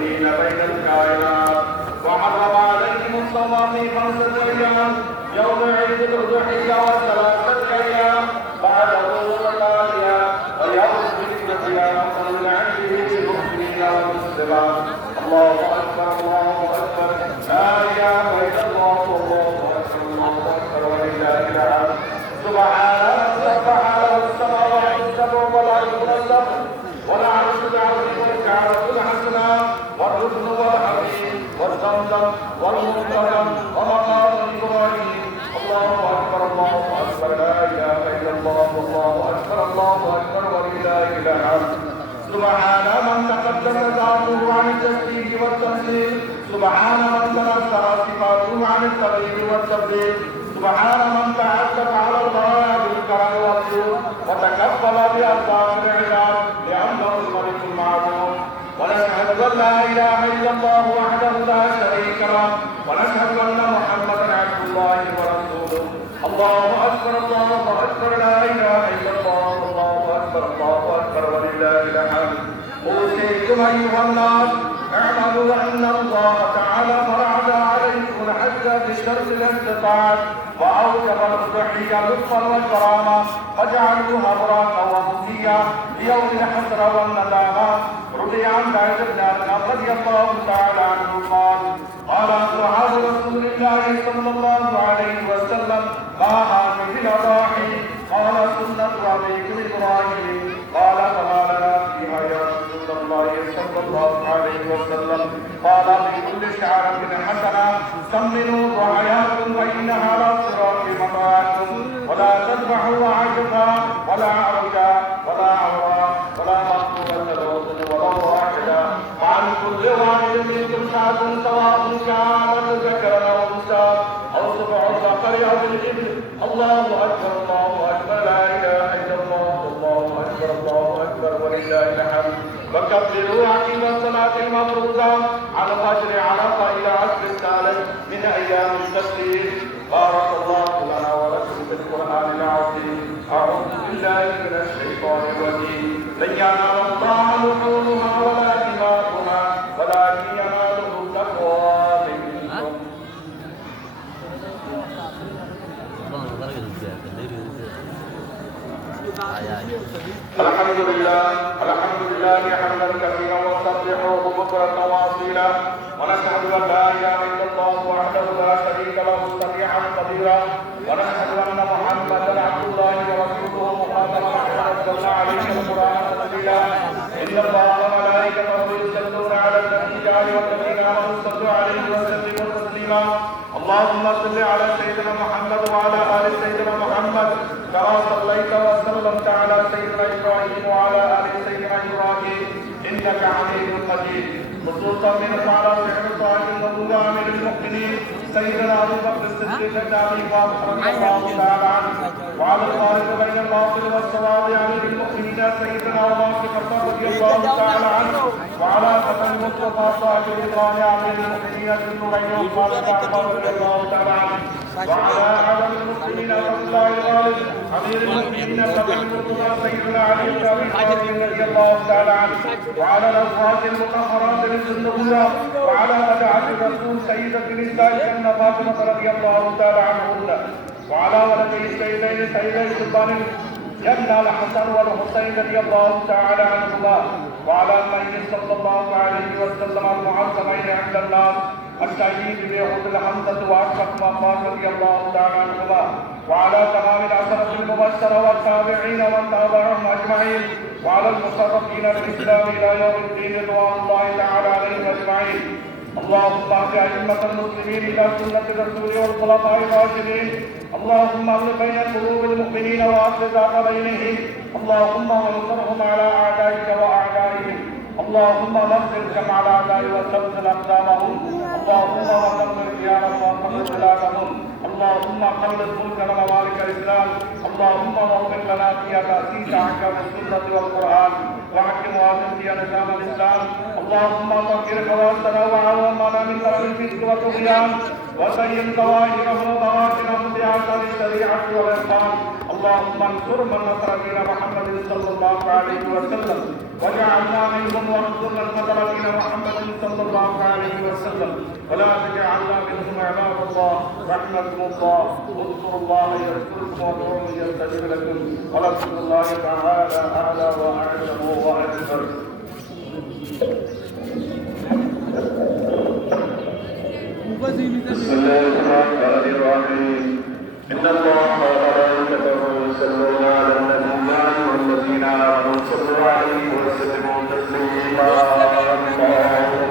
المؤمنين بين الكائنات وحرم عليهم الصوم في 5 أيام يوم عيد الأضحية و3 أيام بعد ظهور الثانية ويوم الفتنة من عنده للمسلمين والمسلمات. الله أكبر الله أكبر لا إله إلا الله والله أكبر الله أكبر ولله الحمد. سبحان من سبح له السماوات السبع والأرض السبع والعرش العظيم والكعبة الحسنى والركن والحميد والزمزم والمنتظم ومقام إبراهيم. الله أكبر الله أكبر لا إله إلا الله والله أكبر الله أكبر ولله الحمد. سبحان من تقدم ذاته عن التسبيح والتمثيل. سبحان من تنزه صفاته عن التغيير والتبديل. سبحان من تعسف على البرايا بالكرم والجود وتكفل بألطاف العباد لأنه الملك المعبود. ونشهد أن لا إله إلا الله وحده لا شريك له ونشهد أن محمدا عبد الله ورسوله. الله أكبر الله أكبر لا إله إلا الله الله أكبر الله أكبر ولله الحمد. أوصيكم أيها الناس اعملوا أن الله تعالى فرض عليكم الحج بشرط الاستطاعة وأوجب الأضحية لطفا وكرامة وجعلوها براقا وهدية ليوم الحسرة والندامة. رضي عن بعض الناس رضي الله تعالى عنه قال أصحاب رسول الله صلى الله عليه وسلم ما هذه الأضاحي؟ قال سنة أبيكم إبراهيم. قال فما لنا فيها يا رسول الله صلى الله عليه وسلم؟ قال بكل شعرة حسنة سمنوا ضحاياكم فإنها لا صراط مطاعكم ولا تذبحوا عجفا ولا عرجا ولا عورا ولا مقبولة الوطن ولا واحدة وعن كل واحد منكم شاة سواء كانت ذكرا أو أنثى أو سبع البقر أو الإبل. الله أكبر الله أكبر لا إله إلا الله الله أكبر الله أكبر ولله الحمد. وكبروا عقب الصلاة المفروضة على الفجر عرفة إلى عصر الثالث من أيام التشريق. بارك الله لنا ولكم في القرآن العظيم. أعوذ بالله من الشيطان الرجيم. لن ينال الله لحومها ولا دماؤها ولكن يناله التقوى منكم. الحمد لله حمدا كثيرا وسبحوه بكرة وأصيلا ونشهد أن لا إله إلا الله وحده لا شريك له سميعا قديرا ونشهد أن محمدا عبد الله ورسوله مخاطبا أنزلنا عليك القرآن تنزيلا. إن الله وملائكته يصلون على النبي والذين آمنوا صلوا عليه وسلموا تسليما. اللهم صل على سيدنا محمد وعلى آل سيدنا محمد كما صليت وسلمت على سيدنا إبراهيم وعلى آل سيدنا إبراهيم إنك حميد مجيد. خصوصا من على فعل صالح النبوة أمير المؤمنين سيدنا أبو بكر الصديق النبي رضي الله تعالى عنه وعلى الفارق بين الباطل والصواب أمير المؤمنين سيدنا أبو بكر رضي الله تعالى عنه وعلى فتى المصطفى صاحب الرضوان أمير المؤمنين النورين والصالح رضي الله تعالى عنه وعلى عدم المسلمين رضي الله الغالب أمير المؤمنين فتى المصطفى سيدنا علي بن أبي طالب رضي الله تعالى عنه وعلى الأزواج المطهرات للنبوة وعلى بدعة الرسول سيدة النساء الجنة فاطمة رضي الله تعالى عنهن وعلى ولدي السيدين سيدي سلطان الجنة الحسن والحسين رضي الله تعالى عنهما وعلى النبي صلى الله عليه وسلم المعظمين عند الناس الشهيد بيعود الحمزة وأشرف مقام رضي الله تعالى عنهما وعلى تمام العشرة المبشرة والتابعين ومن تابعهم أجمعين وعلى المشرفين بالإسلام إلى يوم الدين رضوان الله تعالى عليهم أجمعين. اللهم اهد أئمة المسلمين إلى سنة الرسول والخلفاء الراشدين. اللهم ألف بين قلوب المؤمنين وأصلح ذات بينهم. اللهم انصرهم على أعدائك وأعدائهم. اللهم نصر جمع الأعداء وزلزل أقدامهم. اللهم ودمر خيانهم وانصر بلادهم. اللهم خلص ملكنا ممالك الإسلام. اللهم وفق لنا في تأسيس أحكام السنة والقرآن واحكم وأنزل في نظام الإسلام. اللهم طهر حواسنا وعوامنا من شر الفسق والطغيان وزين ظواهرهم وبواطنهم بأحسن الشريعة والإحسان. اللهم انصر من نصر دين محمد صلى الله عليه وسلم واجعلنا منهم وانصرنا المنصور دين محمد صلى الله عليه وسلم ولا تجعلنا منهم عباد الله رحمكم الله اذكروا الله يذكركم وادعوه يستجب لكم ولذكر الله تعالى اعلى واعلم واكبر. بسم الله الرحمن الرحيم إن الله وملائكته يصلون على النبي يا أيها الذين آمنوا صلوا عليه وسلموا تسليما اللهم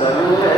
صل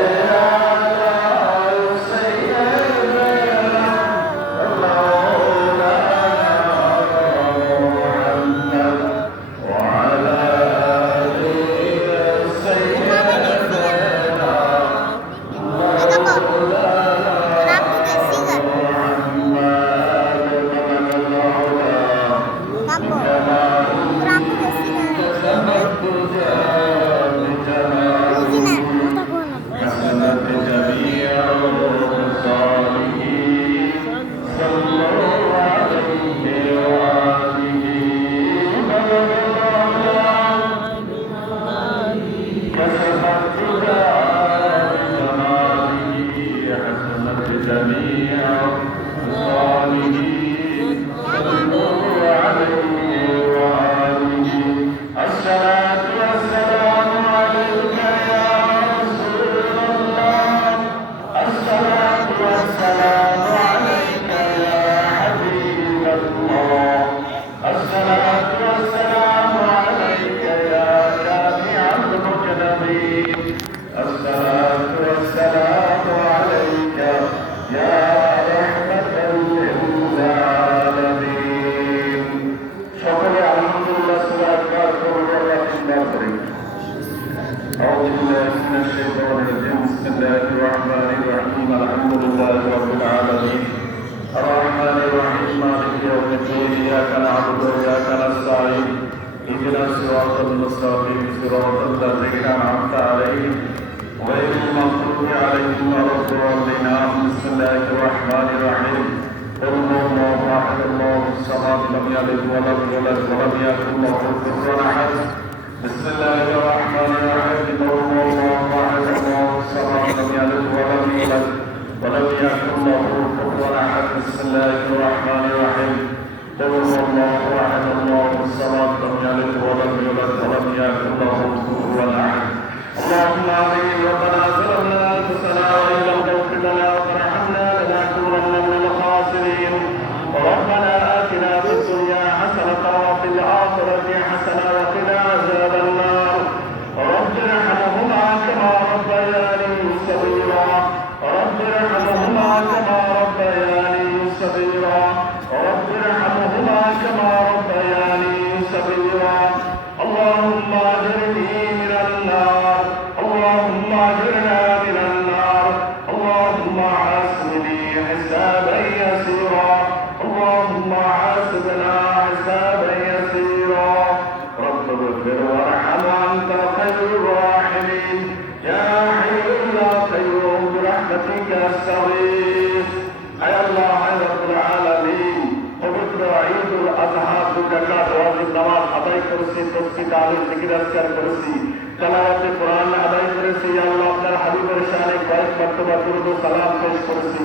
করেছি, তসবিহ তাহলিল জিকির আজকার করেছি, তেলাওয়াতে কোরআন আদায় করেছি, আল্লাহ আপনার হাবিবের শানে কয়েক মর্তবা দুরূদ ও সালাম পেশ করেছি,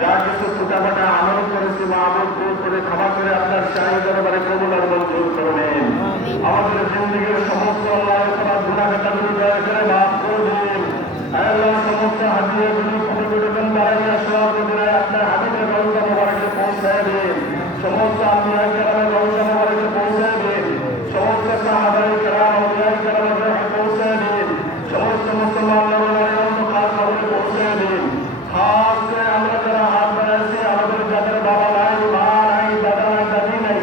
যা কিছু ছোটখাটো আমল করেছি মাহবুব দূর করে ক্ষমা করে আপনার শাহী দরবারে কবুল আর মঞ্জুর করবেন। আমাদের জিন্দেগীর সমস্ত আল্লাহ তাআলা গুনাহ খাতাগুলো দয়া করে মাফ করে দিন। আল্লাহ সমস্ত হাদিয়াগুলো পবিত্র বাড়িয়ে আসলাম দিনায় আপনার হাবিবের রওজা মোবারকে পৌঁছায় দিন। সমস্ত আম্বিয়া কেরামের রওজা মোবারকে পৌঁছায় দিন। সমস্ত সাহাবায়ে কেরাম আউলিয়ায়ে কেরামের রওজা পৌঁছায় দিন। সমস্ত মুসলমানদের রওজা খাস করে পৌঁছায় দিন। খাস করে আমরা যারা হাত বাড়াচ্ছি, আমাদের যাদের বাবা নাই, মা নাই, দাদা নাই, দাদি নাই,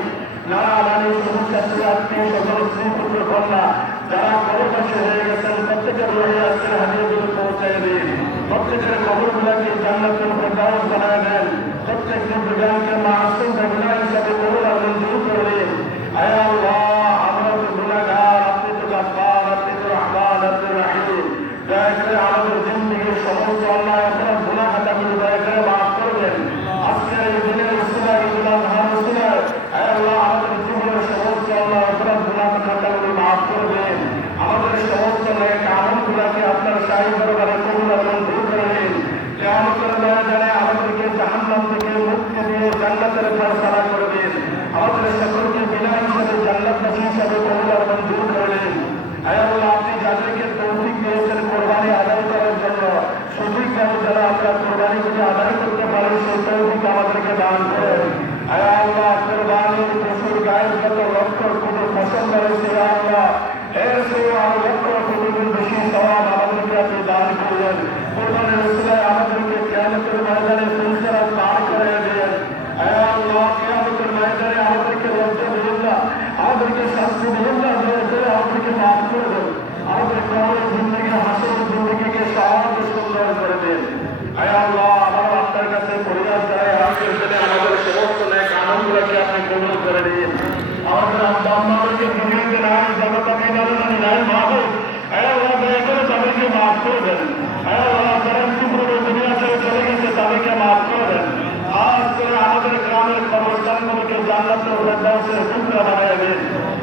নানা নানি, সমস্ত আত্মীয় স্বজন, স্ত্রী পুত্র কন্যা যারা পরবাসী হয়ে গেছেন, প্রত্যেকের রোহে আজকের হাদিয়াগুলো পৌঁছায় দিন। প্রত্যেকের কবরগুলোকে জান্নাতুল ফেরদাউস বানায় দেন। প্রত্যেক মুসলমানকে মাসুম গুনাহ হিসাবে কবুল আর মঞ্জুর করে দিন। আয় আল্লাহ, আমরা তো গুনাহগার, আপনি তো গফফার, আপনি তো রহমান, আপনি রহিম। দয়া করে আমাদের জিন্দেগীর সমস্ত অন্যায় অপরাধ গুনাহ খাতাগুলো দয়া করে মাফ করবেন। আজকের এই দিনের উসিলায়, ঈদুল আজহার উসিলায় আয় আল্লাহ আমাদের জীবনের সমস্ত অন্যায় অপরাধ গুনাহ খাতাগুলো মাফ করবেন। আমাদের সমস্ত নেক আমলগুলোকে আপনার শাহী দরবারে কবুল আর মঞ্জুর করে নিন। কিয়ামতের ময়দানে আমাদেরকে জাহান্নাম থেকে মুক্তি দিয়ে জান্নাতের ফয়সালা করে দিন। আমাদের সকলকে বিনা হিসাবে জান্নাতবাসী হিসাবে কবুল আর মঞ্জুর করে নিন। আয় আল্লাহ, আপনি যাদেরকে তৌফিক দিয়েছেন কোরবানি আদায় করার জন্য, সঠিকভাবে যারা আমরা কোরবানিগুলি আদায় করতে পারি সেই তৌফিক আমাদেরকে দান করেন। আয় আল্লাহ, কোরবানির পশুর গায়ের যত লক্ষ কোটি ফসল রয়েছে আল্লাহ, এর চেয়ে আরো লক্ষ কোটি গুণ বেশি সওয়াব আমাদেরকে আপনি দান করলেন। কোরবানির উসিলায় আমাদেরকে কিয়ামতের ময়দানে সিলসিলাত পার করে দেন। আয় আল্লাহ, কিয়ামতের ময়দানে আমাদেরকে লজ্জা দিবেন না, আমাদেরকে শাস্তি দিবেন না, দয়া করে আমাদেরকে মাফ করে দেন। আমাদের কবরের জিন্দেগি, হাসরের জিন্দেগিকে সহজ সুন্দর করে দেন। আয় আল্লাহ, আমার আপনার কাছে ফরিয়াদ জানাই, আজকের দিনে আমাদের সমস্ত নেক আমলগুলোকে আপনি কবুল করে নিন। আমাদের আব্বা আম্মাদেরকে দুনিয়াতে নাই, জগৎ আপনি জানেন নাই মাহবুব। আয় আল্লাহ, দয়া করে তাদেরকে মাফ করে দেন। আয় আল্লাহ, যারা ইতিপূর্বে দুনিয়া ছেড়ে চলে গেছে তাদেরকে মাফ করে দেন। আজ করে আমাদের গ্রামের কবরস্থানগুলোকে জান্নাতুল ফেরদাউসের টুকরা বানিয়ে দিন।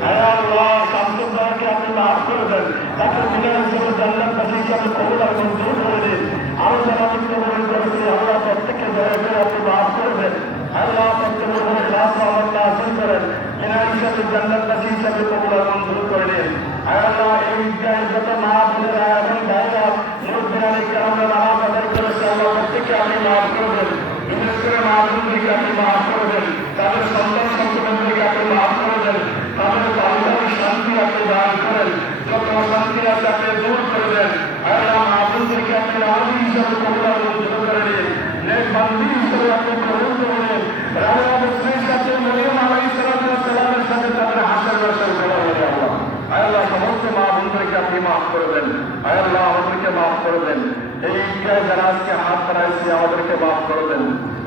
আয় আল্লাহ, শামসুদ্দাহকে আপনি মাফ করে দেন, তাকে বিনা হিসেবে জান্নাতবাসী হিসাবে কবুল আর মঞ্জুর করে দিন। আরো যারা মৃত্যুবরণ করেছে আল্লাহ, প্রত্যেককে দয়া করে আপনি মাফ করে দেন। আল্লাহ, প্রত্যেকের উপরে খাস রহমত নাযিল করেন, বিনা হিসাবে জান্নাতবাসী হিসাবে কবুল আর মঞ্জুর করে দিন। আয় আল্লাহ, এই ঈদগাহে যত মা বোনেরা এবং ভাইরা মুরব্বিয়ানে কেরামরা নামাজ আদায় করেছে আল্লাহ, প্রত্যেককে আপনি মাফ করে দেন। বিশেষ করে মা বোনদেরকে আপনি মাফ করে দেন, তাদের সন্তান সন্তানদেরকে আপনি মাফ করে দেন, তাদের পারিবারিক শান্তি আপনি দান করেন, যত অশান্তি আছে আপনি দূর করে দেন। আল্লাহ, মা বোনদেরকে আপনি আলী হিসাবে কবুল আর মঞ্জুর করে দিন, নেক বান্দি হিসাবে আপনি কবুল করে দিন। রানা মুসলিমের সাথে মরিয়ম আলাইহিস সালামের সাথে তাদের হাসর নাসর করা হয়ে আল্লাহ। আল্লাহ, সমস্ত মা বোনদেরকে আপনি মাফ করে দেন। আল্লাহ, আমাদেরকে মাফ করে দেন। এই ঈদগাহে যারা আজকে হাত বাড়াইছে আমাদেরকে মাফ করে দেন।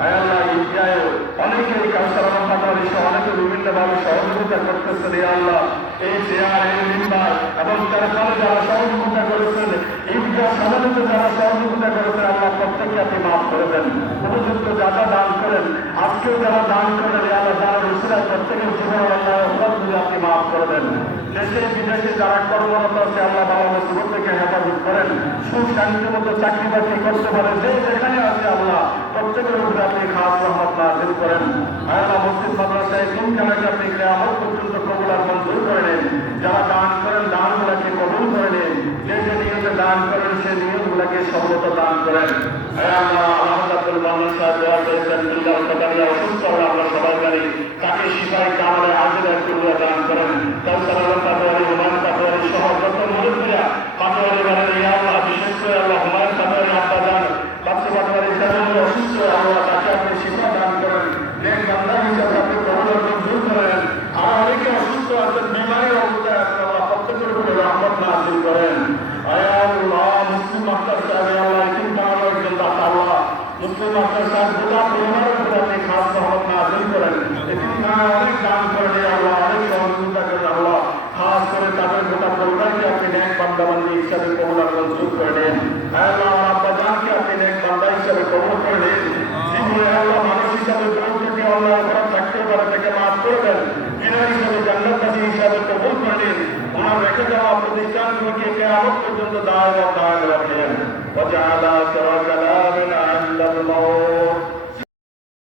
আল্লাহ, ঈদগাহে অনেকেই কাউসার পাঠার এসে অনেকে বিভিন্নভাবে সহযোগিতা করতেছেন। আল্লাহ, এই চেয়ার, এই মিম্বার এবং তার ফলে যারা সহযোগিতা করেছেন, ঈদগাহ সাধারণত যারা সহযোগিতা করেছেন আল্লাহ, প্রত্যেককে আপনি মাফ করে দেন। উপযুক্ত যারা দান করেন, আজকেও যারা দান করেন আল্লাহ, যারা রসিলায় প্রত্যেকের জীবনের আল্লাহ অপরাধগুলি আপনি মাফ করে দেন। দেশে বিদেশে যারা কর্মরত আছে আল্লাহ, বাবা মুসিবত থেকে হেফাজত করেন, সুখ শান্তি মতো চাকরি বাকরি করতে পারে, যে যেখানে আছে আল্লাহ, প্রত্যেকের উপরে আপনি খাস রহমত নাযিল করেন। আল্লাহ, মসজিদ মাদ্রাসায় দিন জানাকে আপনি কিয়ামত পর্যন্ত কবুল আর মঞ্জুর করে নেন। যারা দান করেন দানগুলোকে কবুল করে নেন, যে যে নিয়তে দান করেন সেই নিয়তগুলোকে সফলতা দান করেন। আল্লাহ, আলহামদুলিল্লাহ বাংলা সাহেব দোয়া করেছেন, দুর্গার কাটারিয়া অসুস্থ হলে আমরা সবাই জানি, তাকে শিফাই কামলে আজিলা কুল্লা দান করেন। কাউসার আলম পাটোয়ারি, হুমায়ুন পাটোয়ারি সহ যত মুরব্বিরা পাটোয়ারি বাড়েন আল্লাহ, বিশেষ করে আল্লাহ হুমায়ুন পাটোয়ারি আব্বা যান বাচ্চা পাটোয়ারি সাধারণ অসুস্থ আল্লাহ, তাকে আপনি শিফা দান করেন, নেক বান্দা হিসাবে আপনি কবুল আর মঞ্জুর করেন। আর অনেকে অসুস্থ আছেন, বিমারি অবস্থায় আছেন আল্লাহ, প্রত্যেকের উপরে রহমত নাযিল করেন। আয় আল্লাহ, মুসলিম মাস্টার সাহেব আল্লাহ, ইতিম বাংলার একজন দাতা আল্লাহ, মুসলিম মাস্টার সাহেব গোটা পরিবারের উপরে আপনি খাস রহমত নাযিল করেন। এটি অনেক দান করেন আল্লাহ, অনেক সহযোগিতা করেন আল্লাহ, খাস করে তাদের গোটা পরিবারকে আপনি নেক বান্দাবান্দি হিসাবে কবুল আর মঞ্জুর করে নেন। আল্লাহ, আমার আব্বা জানকে আপনি নেক বান্দা হিসাবে কবুল করে নেন। জীবনে আল্লাহ মানুষ হিসাবে দৌড় থেকে আল্লাহ অপরাধ থাকতে পারে, থেকে মাফ করে দেন, বিনা হিসাবে জান্নাতবাসী হিসাবে কবুল করে আমার রেখে যাওয়া প্রতিষ্ঠানগুলোকে কিয়ামত পর্যন্ত দায় রাখেন। وجعل